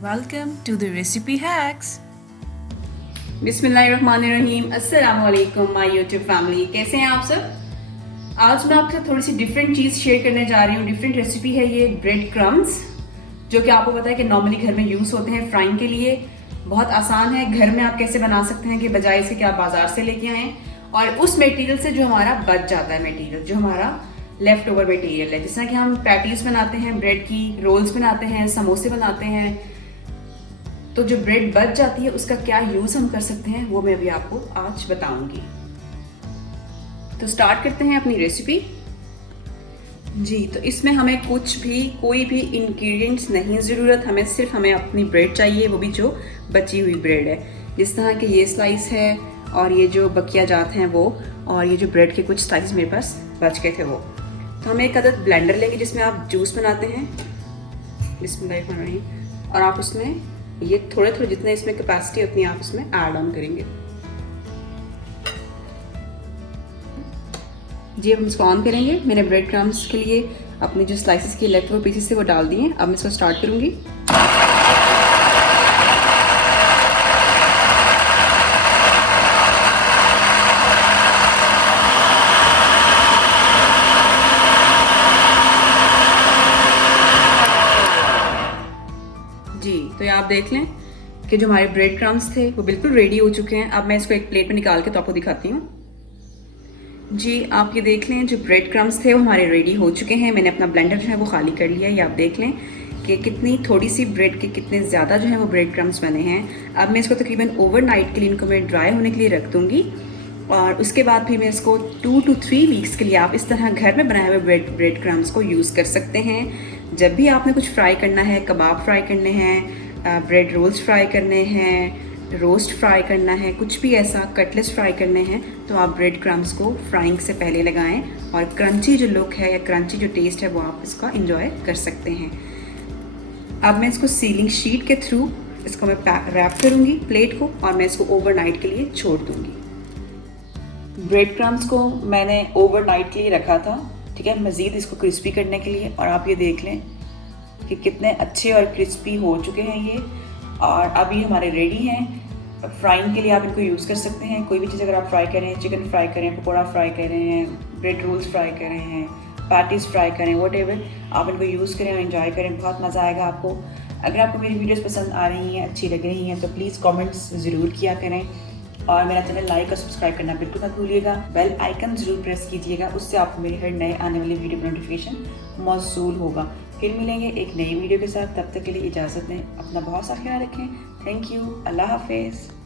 Welcome to the Recipe Hacks. बिस्मिल्लाहिर्रहमानिर्रहीम, अस्सलाम वालेकुम माय यूट्यूब फैमिली। कैसे हैं आप सब? आज मैं आपके साथ थोड़ी सी डिफरेंट चीज़ शेयर करने जा रही हूँ। डिफरेंट रेसिपी है ये ब्रेड क्रम्स, जो कि आपको पता है कि नॉर्मली घर में यूज़ होते हैं फ्राइंग के लिए। बहुत आसान है, घर में आप कैसे बना सकते हैं कि बजाय इसके कि आप बाजार से लेके आएँ और उस मटेरियल से जो हमारा बच जाता है, मटेरियल जो हमारा लेफ्ट ओवर मटेरियल है। जिस तरह कि हम पैटीज बनाते हैं, ब्रेड की रोल्स बनाते हैं, समोसे बनाते हैं, तो जो ब्रेड बच जाती है उसका क्या यूज़ हम कर सकते हैं वो मैं अभी आपको आज बताऊंगी। तो स्टार्ट करते हैं अपनी रेसिपी जी। तो इसमें हमें कोई भी इंग्रेडिएंट्स नहीं ज़रूरत, हमें अपनी ब्रेड चाहिए, वो भी जो बची हुई ब्रेड है। जिस तरह के ये स्लाइस है और ये जो बकिया जात हैं वो, और ये जो ब्रेड के कुछ स्लाइस मेरे पास बच गए थे वो। तो हम एक अदद ब्लेंडर लेंगे जिसमें आप जूस बनाते हैं, बिस्मिल्लाहिर्रहमानिर्रहीम, और आप उसमें ये थोड़े थोड़े जितने इसमें कैपेसिटी उतनी आप इसमें ऐड ऑन करेंगे जी। हम इसको ऑन करेंगे। मैंने ब्रेड क्रम्स के लिए अपने जो स्लाइसेस के लेफ्ट ओवर पीसेस थे वो डाल दिए। अब मैं इसको स्टार्ट करूँगी। जी, तो ये आप देख लें कि जो हमारे ब्रेड क्रम्स थे वो बिल्कुल रेडी हो चुके हैं। अब मैं इसको एक प्लेट में निकाल के तो आपको दिखाती हूँ जी। आप ये देख लें, जो ब्रेड क्रम्स थे वो हमारे रेडी हो चुके हैं। मैंने अपना ब्लेंडर जो है वो खाली कर लिया है। ये आप देख लें कि कितनी थोड़ी सी ब्रेड के कितने ज़्यादा जो है वो ब्रेड क्रम्स बने हैं। अब मैं इसको तकरीबन ओवरनाइट के लिए इनको मैं ड्राई होने के लिए रख दूँगी, और उसके बाद भी मैं इसको 2 to 3 वीक्स के लिए आप इस तरह घर में बनाए हुए ब्रेड क्रम्स को यूज़ कर सकते हैं। जब भी आपने कुछ फ्राई करना है, कबाब फ्राई करने हैं, ब्रेड रोल्स फ्राई करने हैं, रोस्ट फ्राई करना है, कुछ भी ऐसा कटलेट्स फ्राई करने हैं, तो आप ब्रेड क्रम्स को फ्राइंग से पहले लगाएं और क्रंची जो लुक है या क्रंची जो टेस्ट है वो आप इसका एंजॉय कर सकते हैं। अब मैं इसको सीलिंग शीट के थ्रू इसको मैं रैप करूँगी प्लेट को, और मैं इसको ओवरनाइट के लिए छोड़ दूँगी। ब्रेड क्रम्स को मैंने ओवरनाइट के लिए रखा था, ठीक है, मज़ीद इसको क्रिस्पी करने के लिए। और आप ये देख लें कि कितने अच्छे और क्रिस्पी हो चुके हैं ये, और अभी हमारे रेडी हैं फ्राइंग के लिए। आप इनको यूज़ कर सकते हैं। कोई भी चीज़ अगर आप फ्राई करें, चिकन फ्राई करें, पकौड़ा फ्राई कर रहे हैं, ब्रेड रोल्स फ्राई कर रहे हैं, पैटीज फ्राई करें, व्हाटएवर, आप इनको यूज़ करें और एंजॉय करें। बहुत मज़ा आएगा आपको। अगर आपको मेरी वीडियोस पसंद आ रही हैं, अच्छी लग रही हैं, तो प्लीज़ कमेंट्स ज़रूर किया करें, और मेरा चैनल लाइक और सब्सक्राइब करना बिल्कुल मत भूलिएगा। बेल आइकन ज़रूर प्रेस कीजिएगा, उससे आपको मेरे हर नए आने वाली वीडियो का नोटिफिकेशन मौसूल होगा। फिर मिलेंगे एक नई वीडियो के साथ, तब तक के लिए इजाज़त दें। अपना बहुत सा ख्याल रखें। Thank you. अल्लाह हाफिज़।